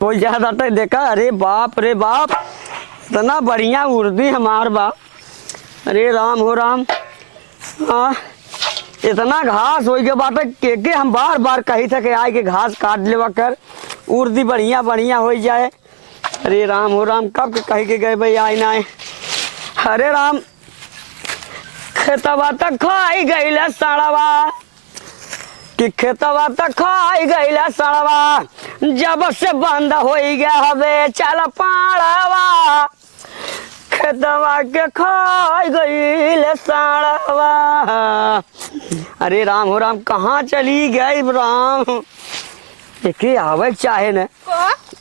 कोई ज्यादा तो देखा, अरे बाप रे बाप, इतना बढ़िया उर्दी हमार बाप। अरे राम हो राम। हाँ, इतना घास हो के बात के हम बार बार कही थे कि आए के घास काट लेवा कर, उर्दी बढ़िया बढ़िया हो जाए। अरे राम हो राम, कब के कही के गए भाई आए ना आए। अरे राम, खेतवा तक खाई गई सड़वा कि खेतवा तक खाई गई सड़वा, जब से बंद हो गया हवे चल पाड़वा, खेतवा के खाई गई सड़वा। अरे राम हो राम, कहाँ चली गई राम, एक आवे चाहे न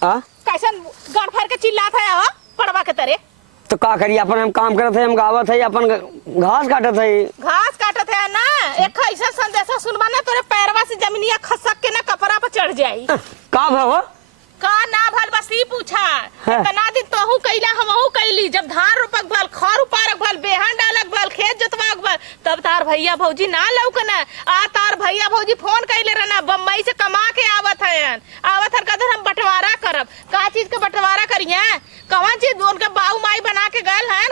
कैसन गाड़ फाड़ के चिल्लात है पड़वा के तरह। तो का करिए, अपन हम काम करत है, हम गावत है, अपन घास काटत है। घास काटत है ना, एक ऐसा संदेशा सुनवा ना तोरे पैरवा से जमीनिया खसक के ना कपड़ा पर चढ़ जाई। का भव का ना भल, बस ही पूछा इतना दिन तोहू कैला हमहू कैली। जब धान रोपक भल, खर उपारक भल, बेहन डालक भल, खेत जोतवाक भल, तब तार भैया भौजी ना लौकना। आ तार भैया भौजी फोन कैले रहना, बम्बई से कमा के आवत है कदर हम बंटवारा करब। का चीज के बंटवारा करिए, कौन चीज उनके बाऊ माई बना के गए हैं,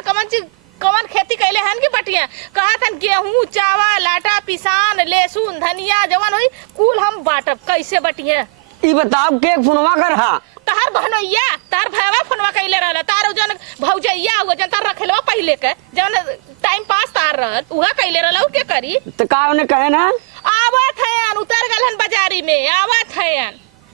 कौन खेती कैले हैं की बटिया। कहत हन गेहूं चावल आटा पिसान लहसुन धनिया जवन हुई कुल हम बांटब। कैसे बटिए ई बताओ के फोनवा कर। हाँ, तार बहनोइया तार भैया फोनवा कैले रहला, तार जन भौजैया हुआ जन तार रखेलवा पहले के जन टाइम पास तार रहल उहा कैले रहला। उ के करी तो का उन्हें कहे ना आवत है उतर गल हन बाजारी में आवत है।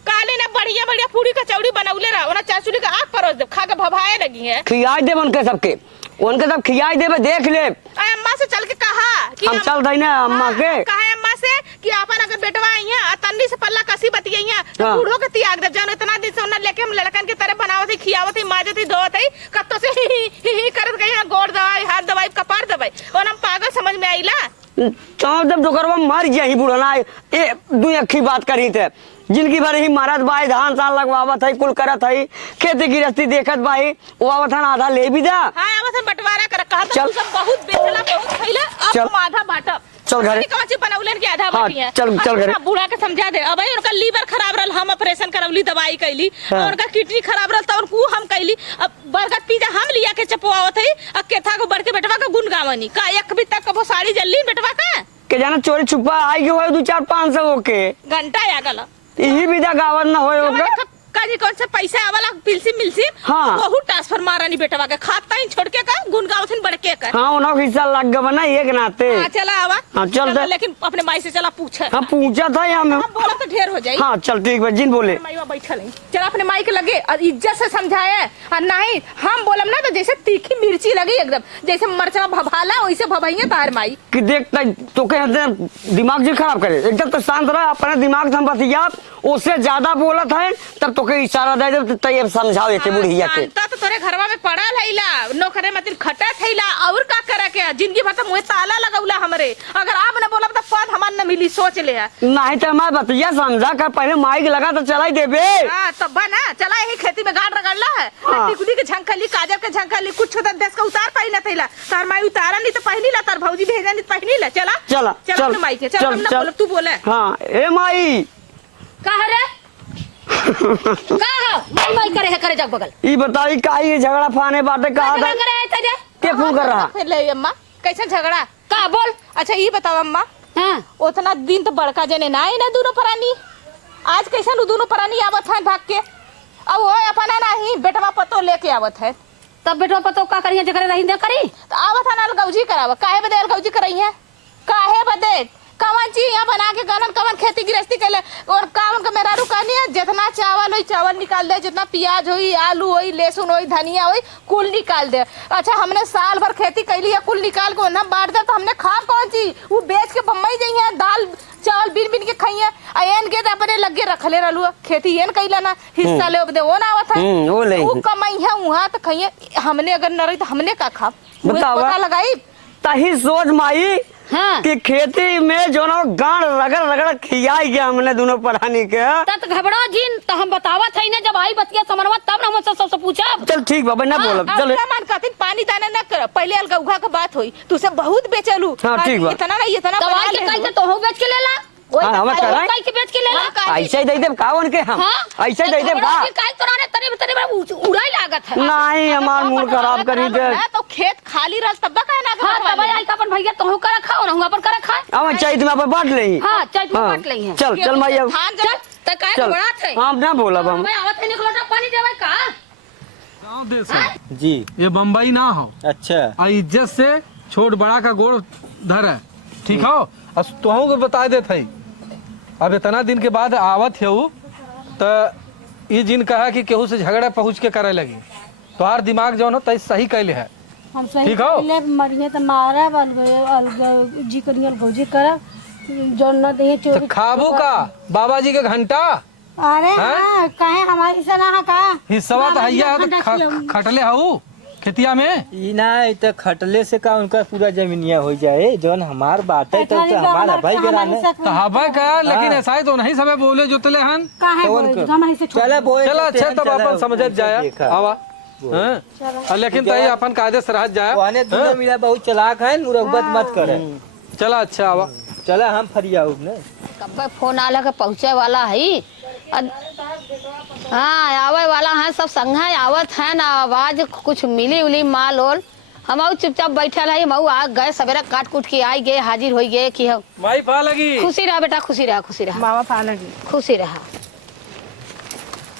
काले ना बढ़िया बढ़िया पूरी कचौड़ी बनौले रहा, ओना चाचुली का आग परोस दे, खा के भभाए लगी है। खियाई दे उनके सबके, उनके सब खियाई दे, देख ले। अम्मा से चल के कहा कि हम चल रही ना अम्मा के कहा अम्मा से कि अपन अगर बेटवा आइया तन्नी से पल्ला कसी बतिया तो बूढ़ो के त्याग दे। जन इतना दिन से उन्हें लेके हम लड़कन के तरह बनावत है, खियावत है, माजत है, धोवत है, कत्तो से ही करत गई है। गोड़ दवाई हाथ दवाई कपार दवाई और हम पागल समझ में आईला। तो जब दोकरवा मर जाही बुढ़ना ए दू अखी बात करी थे, जिनकी भर ही मरत बाई धान साल लगवावत है, कुल करत है, खेती गृहस्थी देखत बाई, वो आवत आधा ले भी दा। हां आवत बंटवारा कर कहा तो सब बहुत बेचला बहुत खइला, अब आधा बांटब। चल घरे कौन बनौलन के आधा हाँ, बाकी है। चल चल घरे। बूढ़ा के समझा दे, अब उनका लीवर खराब रहल, हम ऑपरेशन करवली दवाई कैली। हाँ। उनका किडनी खराब रहल तो उनको हम कैली। अब बरगद पिज्जा हम लिया के चपवावत है, अब केथा को बड़के बेटवा का गुण गावनी का एक भी तक वो साड़ी जल्ली बेटवा का के जाना चोरी छुपा आई के होए 2-4-500 ओके घंटा आ गला यही विदा गावन ना होए ओके काजी कौन से पैसा आवाला पिलसी मिलसी हाँ। बहुत ट्रांसफर मारानी बेटवा के खाता ही छोड़ के का गुण गावथिन बड़के का। हां उनो हिस्सा लग गए ना एक नाते। हां चला आवा। हां चल दे, लेकिन अपने माई से चला पूछे। हां पूछा था हम बोला तो ढेर हो जाई। हां चल ठीक है, जिन बोले माईवा बैठल है, चला अपने माई के लगे और इज्जत से समझाए। और नहीं हम बोलम ना तो जैसे तीखी मिर्ची लगी एकदम, जैसे मरचा भभाला वैसे भभाइए तार माई कि देखता तो कहे दिमाग जी खराब करे। एकदम तो शांत रहा, अपने दिमाग से हम बतिया, उससे ज्यादा बोलत है तब तो के इशारा दे दे तो समझाओ एक बुढ़िया के। तो तोरे घरवा में पड़ल हैला नौकरे मतलब खटत हैला और का करे के जिंदगी भर तो मुहे ताला लगौला हमरे। अगर आप न बोलब तो पद हमार न मिली, सोच ले। नहीं तो हमारे बतिया समझा कर, पहले माइक लगा तो चलाई देबे। हां तब ना चला यही खेती में गाड़ रगड़ला है। टिकुली के झंकली काजर के झंकली कुछ तो देश का उतार पाई न थैला, तार माई उतारा नहीं तो पहनी ला, तार भौजी भेजा नहीं तो पहनी ला। चला चला चल माई के चल हम न बोलब तू बोले। हां ए माई का रे का माई करे जग बगल ई बताई काई ये झगड़ा फाने बाटे कहा था के फोन कर रहा फिर ले अम्मा कैसे झगड़ा का बोल। अच्छा ये बताओ अम्मा, हां उतना दिन तो बड़का जने ना है ना दोनों परानी, आज कैसे नु दोनों परानी आवत है भाग के। अब वो अपना नहीं बेटवा पतो लेके आवत है, तब बेटवा पतो का करिए जगह रही दे करी तो आवत है ना अलगौजी करावा। काहे बदे अलगौजी करई है, काहे बदे कवन चीज यहाँ बना के गलन कवन खेती गृहस्थी कैले और कावन का मेरा रुकानी है। जितना चावल होई चावल निकाल दे, जितना प्याज होई आलू होई लहसुन होई धनिया होई कुल निकाल दे। अच्छा हमने साल भर खेती कैली है, कुल निकाल के ना बांट दे तो हमने खा कौन चीज, वो बेच के बम्बई जाइए दाल चावल बिन बिन के खाइए। एन के अपने लगे रखले रहलू खेती एन कैला ना हिस्सा ले दे वो ना आवत है वो कमाई है वहां तो खाइए। हमने अगर न रही तो हमने का खा पता लगाई तही सोच माई। हां कि खेती में जो ना गांड रगड़ रगड़ खियाई गया हमने दोनों परानी के। तत घबरा जिन तो हम बतावत है ना, जब आई बतिया समरवा तब ना हम सब पूछा। चल ठीक बाबा ना बोलब चल मन कहतिन पानी दाना न कर, पहले अलगौघा का बात होई तू से बहुत बेचलू। हां ठीक बा इतना नहीं इतना दवाई के कैसे तो हो बेच के लेला हाँ, हमें कराए। काई के बेच के ले ला ऐसे ही दे देब का उनके हम हां ऐसे ही दे देब का काई तोराने तनी तनी उड़ाई लागत है नहीं हमार मूड खराब करी दे तो खेत खाली रह तब का ना हां तब आई का अपन भैया तोहू कर खाओ ना हम अपन कर खाए हम चैत में बांट ले हां चाय तू बांट लई है चल चल भैया धान चल त काहे चल बड़ा थे हम ना बोलब हम मैं आवत है निकलोटा पानी देवे का गाँव देश है जी। ये बम्बई ना हो अच्छा और इज्जत से छोट बड़ा का गोड़ धर है ठीक हो और तुहू के बता देते है अब इतना दिन के बाद आवत है वो तो ये जिन कहा कि केहू से झगड़ा पहुँच के करे लगी तोहार दिमाग जौन हो तै सही कैले है हम सही ठीक हो? पहले मरिए तो मारा जी करिए भौजी करब जो न दे तो चोरी खाबू का बाबा जी के घंटा अरे हैं? हाँ काहे हमारी हिस्सा ना है का हिस्सा तो हैया है घंटा तो खियाऊ। खटले हऊ खेतिया में ई ना तो खटले से का उनका पूरा जमीनिया हो जाए जौन हमार बात है तो खाली हमारा भाई हमारे बेराने हिस्सा तो हवा का लेकिन ऐसा ही तो नहीं सबे बोले जोतले हन काहे कौन बोल कर? हमारे हिस्से छोड़ चला बोए चला देते अच्छा हैं, तब चला, अपन समझत जाए देखा। आवा हाँ? लेकिन तई अपन कायदे से रह जाए वाने दूनो मिला बहुत चलाक है मुरब्बत मत करे चला अच्छा आवा चला हम फरियाऊ ने कब फोन आला के पहुंचे वाला है हाँ आवे वाला है सब संघा आवत है ना आवाज कुछ मिली उली माल ओल हम चुपचाप बैठल है मऊ आ गए सवेरा काट कूट के आई गए हाजिर हो गए कि हम माई पा लगी खुशी रहा बेटा खुशी रहा खुशी रहा मामा पा लगी खुशी रहा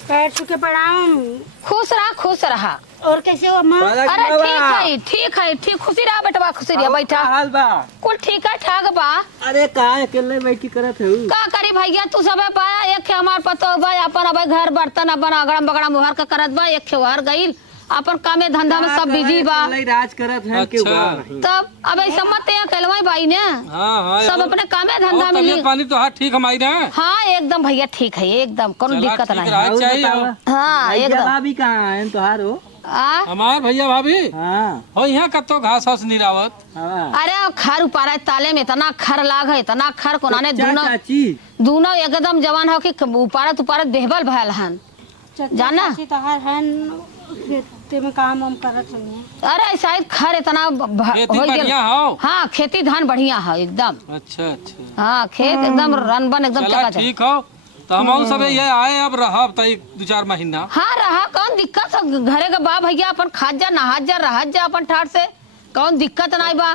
पैर छू के प्रणाम खुश रहा और कैसे हो अम्मा पाला की अरे बाबा। ठीक है ठीक खुशी रहा बेटा खुशी रहा बैठा का हाल बा कुल ठीक है ठाक बा अरे कहाँ अकेले बैठी करत है का करी भैया तू सब पाया एक हमार पतो भाई अपन अब घर बर्तन अपन अगड़म बगड़म उहर का करत बा एक उहर गईल अपन कामे धंधा में सब बिजी बा राज करत है के अच्छा। हुआ नहीं तब अब ऐसा मत यहाँ कहलवाई भाई ने हाँ हाँ सब यार। अपने कामे धंधा और में तबीयत ली पानी तो हाँ ठीक हमारी रहे हाँ एकदम भैया ठीक है एकदम कोनो चला, दिक्कत ठीक नहीं रहा। और चाहिए बतावा। हाँ भैया एकदम भाभी कहाँ है तोहार हो आ हमार भैया भाभी हाँ हो यहाँ कत्तो घास वास निरावत हाँ अरे खर उपारा है ताले में इतना खर लाग है इतना खर कोनाने दोनों चाची दोनों एकदम जवान हो कि उपारत उपारत बेहबल भयल हन जाना? तहार है खेते में काम हम करत हनी अरे शायद खर इतना खेती हो बढ़िया हो हाँ खेती धान बढ़िया है एकदम अच्छा अच्छा हाँ खेत एकदम रनबन एकदम चला चकाचक ठीक हो तो हम सब ये आए अब रहा तई 2-4 महीना हाँ रहा कौन दिक्कत है घरे का बा भैया अपन खात जा नहात जा रहत जा अपन ठाट से कौन दिक्कत नहीं बा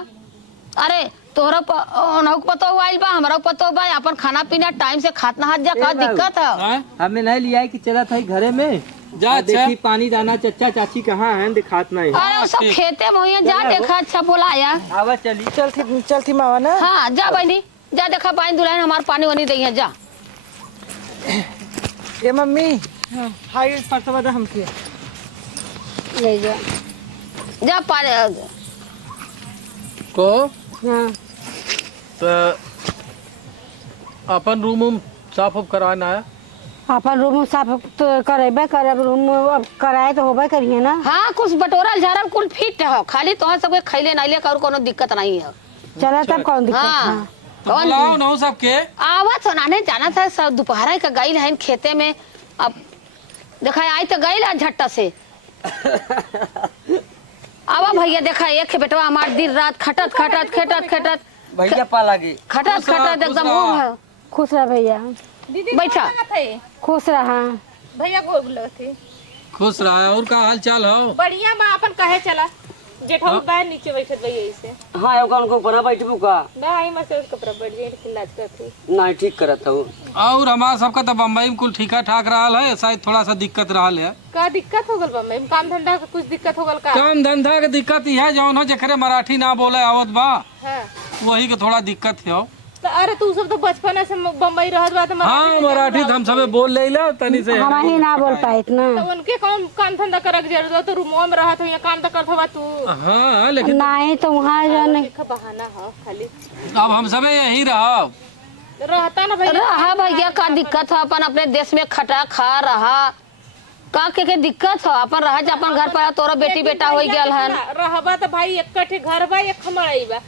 अरे तोहरा पतो आइल बा हमरा पतो बा अपन खाना पीना टाइम से खात नहात जा का ए बाबू। दिक्कत है हैं? हमें नहीं लिया है कि चला था घरे में जा आ, अच्छा देखी पानी दाना चचा चाची कहाँ है दिखात नहीं है। अरे वो सब ठीक। खेते में हुई जा देखा अच्छा बोलाया आवा चली चल थी मावा ना हाँ जा बहनी जा देखा पानी दुल्हन हमार पानी वानी दी है जा ए मम्मी हाय परसवा दा हमके ले जा जा पानी को हाँ तो अपन रूम साफ उफ करवाना है अपन रूम साफ तो करेबे करब रूम अब कराए तो होबे करिए ना हाँ कुछ बटोरल झारल कुल फिट हो खाली तो सबके खैले नैले और कोनो दिक्कत नहीं है चला तब कौन दिक्कत हाँ है तो बुलाओ ना सबके आवत नाने जाना था सब दोपहर का गईल है खेते में अब देखा आई तो गईल है झट्टा से आवा भैया देखा एक बेटवा हमार दिन रात खटत खटत खटत खटत भैया पा लगी खटत खुश रहा, खटत खुश एकदम रहा। वो है। खुश रह भैया दीदी बैठा। कहाँ थे? खुश रहा भैया गोल थे खुश रहा है और का हाल चाल हो बढ़िया माँ अपन कहे चला जेठाऊ बाहर नीचे बैठत भैया ऐसे हाँ एगो उनको ऊपर बैठबू का मैं आई मस्त उसका कपड़ा बैठ जाए खिलाज करती नहीं ठीक करत हूँ और हमारा सबका तो बम्बई में कुल ठीका ठाक रहा है शायद थोड़ा सा दिक्कत रहा है का दिक्कत हो गल बा में काम धंधा का कुछ दिक्कत हो गल का काम धंधा के दिक्कत ही है जौन हो जखरे मराठी ना बोले आवत बा हाँ वही के थोड़ा दिक्कत है तो अरे तू सब तो बचपन से बम्बई रहत बा तो हाँ मराठी तो हम सबे बोल ले ला तनी से हम ही ना बोल पाए इतना तो उनके कौन काम धंधा करक जरूरत हो तो रूमो में रहत हो या काम तो करत हो तू हाँ लेकिन नहीं तो वहाँ जो नहीं देखा बहाना हो खाली अब हम सबे यही रहा रहता ना भैया रहा भैया का दिक्कत है अपन अपने देश में खटा खा रहा का के दिक्कत है अपन रहा जा अपन घर पर तोरा बेटी बेटा हो गया है रहबा तो भाई एक घर बा एक मड़ई बा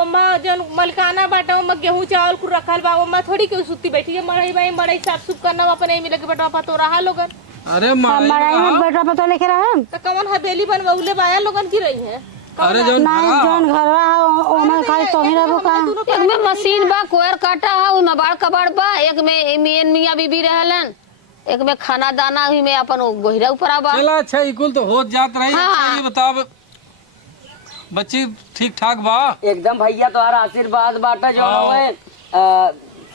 ओमा जन मलकाना बाटा ओमा गेहूं चावल कुल रखल बा ओमा थोड़ी के सुत्ती बैठी है मड़ई बा मड़ई साफ सुफ करना अपन नहीं मिले के बेटा पा तो रहा लोगन अरे हमारा माई यहाँ बेटा पता लेके रहा तो कौन हवेली बनवाउले बाया लोगन की रही है अरे जौन नहीं जौन घरवा है ओमे खाली तोही रहबो का एक में मशीन बा कोयर काटा है ओमे बाड़ कबाड़ बा एक में मियां बीबी रहलन एक में खाना दाना हुई में अपन गोहिरा ऊपर आबा चला अच्छा इकुल तो होत जात रही। हाँ। अच्छा ये बताओ बच्ची ठीक ठाक बा? एकदम भैया तुम्हारा आशीर्वाद बाटा जो है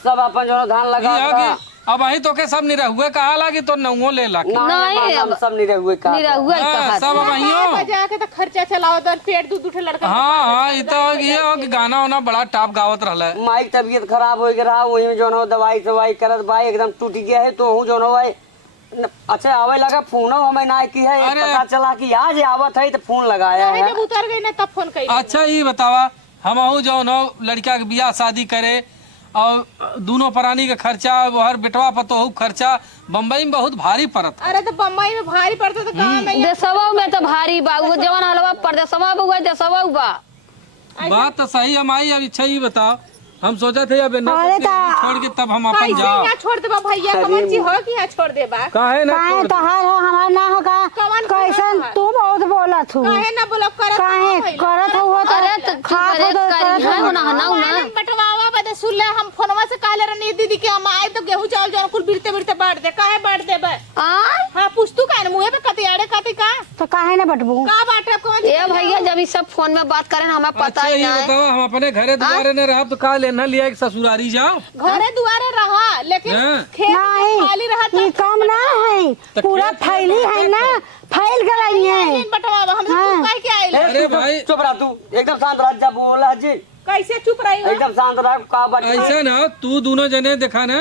सब अपन जो धान लगा ये है कि अब वही तो के सब निरह हुए कहा ला कि तो नौओ ले ला के। नहीं, हम सब नहीं हुए का निरा हुआ ही कहा सब वहियो। बजा के तो खर्चा चलाओ तो पेट दूध उठे लड़का हाँ हाँ ये तो ये हो कि गाना वाना बड़ा टॉप गावत रहला है। माइक तबीयत खराब हो गया वही में जो है दवाई सवाई करत भाई एकदम टूट गया है तो हूँ जो है अच्छा आवे लगा फोन हमें ना की है अरे। पता चला कि आज आवत है तो फोन लगाया है। जब उतर गई ना तब फोन करी। अच्छा ये बतावा हम आहू जो न लड़का के बियाह शादी करे और दोनों प्राणी का खर्चा हर बेटवा पतोहू खर्चा बम्बई में बहुत भारी पड़त। अरे तो बम्बई में भारी पड़ता तो कहाँ में देशवा में तो भारी बा वो जवान हलवा परदेशवा बा देशवा बा बात तो सही हम आई। अब अच्छा ये बताओ हम सोचा थे अब ना अरे छोड़ के तब हम अपन कैसे जाओ। यहाँ छोड़ देबा भैया कमन ची हो कि यहाँ छोड़ देबा काहे ना काहे तहार हो हमार ना हो का कवन कैसन तू बहुत बोलत हूँ काहे ना बोलो करत काहे करत हो अरे तो तो खात हो तो करी है ना ना ना बटवावा बदे सुन ले हम फोनवा से कहले रहनी दीदी के हम आए तो गेहूं चावल जो कुल बिरते बिरते बांट दे काहे बांट देबे आ हां पूछतू काहे मुंह पे कतियाड़े कति का तो काहे ना बटबू का बाटे कौन ए भैया जब ये सब फोन में बात करें हमें पता अच्छा ही ये ना है बताओ हम अपने घरे दुआरे न रह तो का लेना लिया एक ससुरारी जाओ। घरे दुआरे रहा लेकिन हाँ। खेत में खाली रहा नहीं ये कम ना है तो पूरा खेत फैली है ना फैल गई है बटवावा हम हाँ। काहे के आइले अरे भाई चुप रह तू एकदम शांत रह जा बोला जी कैसे चुप रही हो एकदम शांत रह का बात ऐसा ना तू दोनों जने देखा ना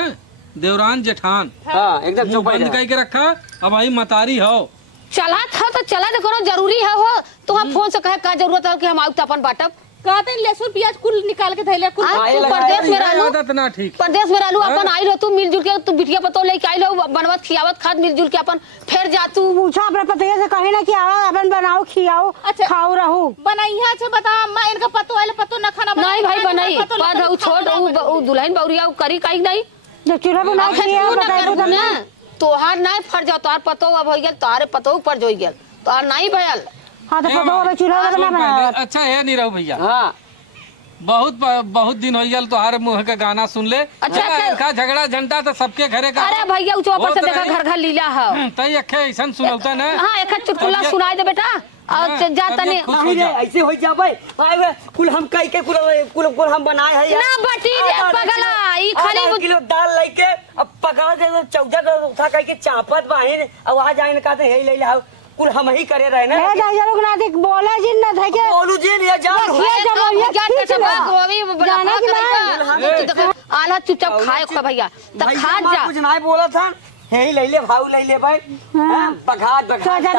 देवरान जेठान हाँ एकदम मुंह चुप बंद रह करके रखा। अब आई मतारी हो चला था तो चला देखो जरूरी है हो तो हम फोन से कहे का जरूरत है कि हम आउ तो अपन बाटब कहते हैं लहसुन प्याज कुल निकाल के धैले कुल हाँ, ये तू लगा परदेश में ये रहलू आदत ना ठीक। परदेश में रहलू अपन आई रहो तू मिलजुल के तू बिटिया पतो लेके आई लो बनवत खियावत खाद मिलजुल के अपन फिर जा तू पूछा अपने पतिया से कहे ना कि आओ अपन बनाओ खियाओ अच्छा। खाओ रहो बनैया अच्छा बता मैं इनका पतो आइले पतो न खाना नहीं भाई बनाई पतो पर रहू छोड़ ऊ दुल्हन बौरिया करी काई नहीं जो चूल्हा बना अच्छा खिया तू ना बताइबो कर तब ना ना तोहार नहीं फर जाओ तोहार पतो अब हो गेल तोहारे पतो ऊपर जो गेल तोहार नहीं भयल हाँ तो पता होगा चूल्हा बना सुन बना पहले, अच्छा है नहीं रहो भैया हाँ बहुत दिन हो गया तोहार मुंह का गाना सुन ले। अच्छा, का झगड़ा झंटा तो सबके घरे का अरे भैया ऊंचा ऊपर से होत देखा रही। घर घर लीला है तई अखे ऐसा सुनौता ना। हाँ एक चुटकुला सुनाई दे बेटा और हाँ, जा तने तबीयत खुश हो नहीं रे जा। ऐसे हो जा भाई आए कुल हम कई के कुल हम बनाए है ना बटी रे पगला ई खाली आधा किलो दाल लेके अब पका दे चौजा का उठा करके चापत बाहे अब वहां जाए ना कहते हे ले ले कुल हम ही करे रहे ना ए जा लोग ना देख बोला जिन ना था के बोलू जी लिया जा आला चुपचाप खाए खा भैया तब खा जा कुछ नहीं बोला था हे ले ले भाऊ ले ले भाई पका तो ज्यादा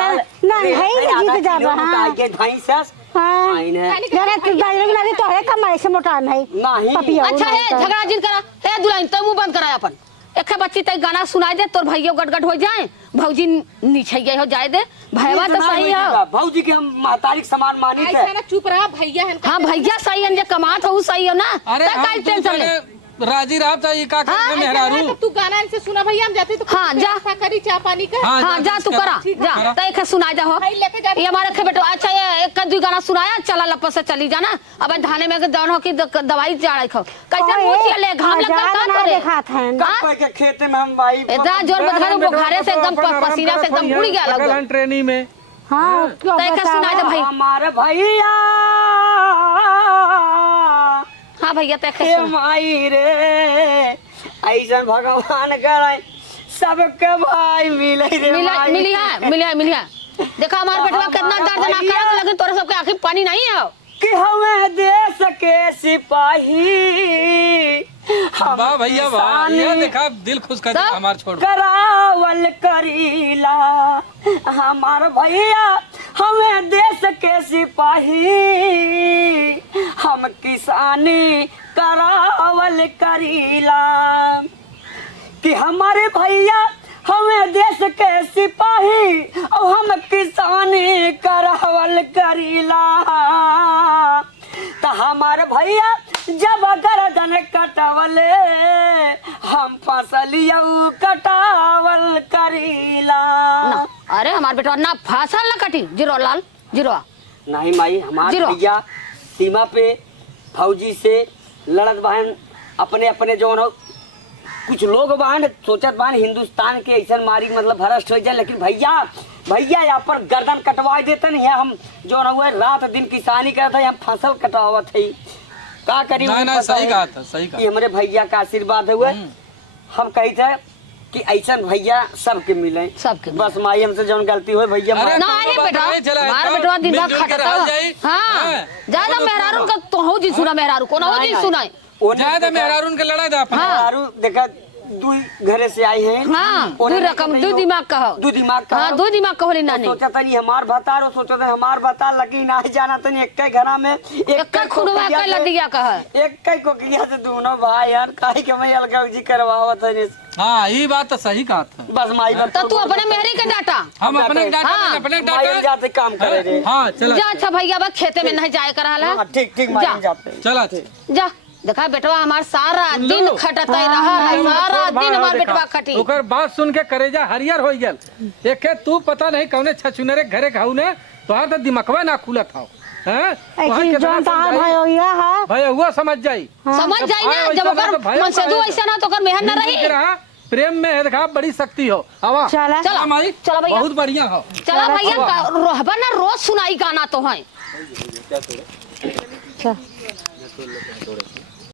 ना है जीत जा हां के भाई सास हां आईने जरा तू जा लोग ना दे तो है कमाई से मोटा नहीं नहीं पपिया अच्छा है झगड़ा जिन करा हे दुल्हन तो मुंह बंद करा अपन एक बच्ची तक गाना सुनाई दे तोर भैया गटगट हो जाए भौजी नीचे हो जाए दे भैया तो सही है भाऊजी के हम महतारिक समान मानी थे ऐसा ना चुप रहा भैया है हाँ भैया सही है जे कमात हो सही है ना अरे तब काहे हम टेंशन ले राजी रहा था ये का करना मेहरारू। तू गाना इनसे सुना भैया हम जाते तो हाँ, जा। व्यवस्था करी चाय पानी का हाँ, हाँ जा तू करा जा तो एक सुनाई जा हो भाई लेके जा ये हमारे खे बेटो अच्छा ये एक दो गाना सुनाया चला लपस से चली जाना अब धाने में जान हो कि दवाई जाड़ा खो कैसे मुंह ले घाम लग का करे देखा था कोई के खेत में हम भाई इतना जोर बदखाने बुखारे से एकदम पसीना से एकदम उड़ गया लग ट्रेनिंग में हां तो एक सुनाई दे भाई हमारे भैया हाँ भैया तो हे माई रे ऐसा भगवान करे सबके भाई मिले रे माई। मिली है देखा हमारे बेटवा कितना दर्द ना करत लेकिन तोरे सबके आंखी पानी नहीं है कि हमें देश के सिपाही वाह भैया वाह ये देखा दिल खुश कर दिया हमार छोड़ करावल करीला हमार भैया हमें देश के सिपाही हम किसानी करावल करीला कि हमारे भैया हमें देश के सिपाही और हम किसानी करावल करीला तो हमारे भैया जब गर्दन कटवले हम फसलिया कटावल करीला ना अरे हमारे बेटवा ना फसल ना कटी जीरो लाल जीरो नहीं माई हमारे जीरो। भैया सीमा पे फौजी से लड़त बहन अपने अपने जो न कुछ लोग बहन सोचत बहन हिंदुस्तान के ऐसा मारी मतलब भ्रष्ट हो जाए, लेकिन भैया यहाँ पर गर्दन कटवा देते नहीं है। हम जो न हुए रात दिन किसानी करते हैं, हम फसल कटवावत है, का करी नहीं नहीं सही कहा था, सही कि कहा। हमारे भैया का आशीर्वाद हुए। हम कही थे कि ऐसा भैया सबके मिले, सबके मिले। बस माई हमसे जो गलती हुई भैया अरे ना ये बेटा नहीं चला, हमार तो बेटवा दिन भर मिलजुल के खटता रहल जाई। हाँ हाँ। ज्यादा मेहरारू का तो हो जी सुना मेहरारू को ना हो जी सुनाई ज्यादा मेहरारून के लड़ा था अपन। दारू देखा दू घरे से आई हैं। हाँ दू उन्हें रकम दू दिमाग का हो दू दिमाग का हाँ हो। दू दिमाग का होली नानी सोचा तनी हमार भतार सोचा था हमार भतार लगी ना जाना तनी एक घरा में एक खुड़वा का लदिया का है एक कोकिया से दोनों भाई यार काहे के मैं अलगा जी करवावत है। हाँ ये बात तो सही कहा था। बस माई बात तो तू अपने मेहरी के डाटा हम अपने डाटा हाँ। अपने माई डाटा जाते काम करे रे। हाँ चला जा अच्छा भैया बा खेते में नहीं जाए कर हाला हाँ, ठीक माई जा। जाते चला। जा देखा बेटवा हमार सारा दिन खटत रहा है सारा दिन हमार बेटवा खटी ओकर बात सुन के करेजा हरियर हो गेल। एक तू पता नहीं कौने छछुनरे घरे खाऊ ने तोहार तो दिमागवा ना खुलत हो हैं भैया हुआ समझ जाई समझ जाई ना जब ओकर मनसदू ऐसा ना तो ओकर मेहन ना रही प्रेम में देखा बड़ी शक्ति हो। आवा चला चला माई चला भैया बहुत बढ़िया हो। चला भैया रोहबा ना रोज सुनाई गाना तो है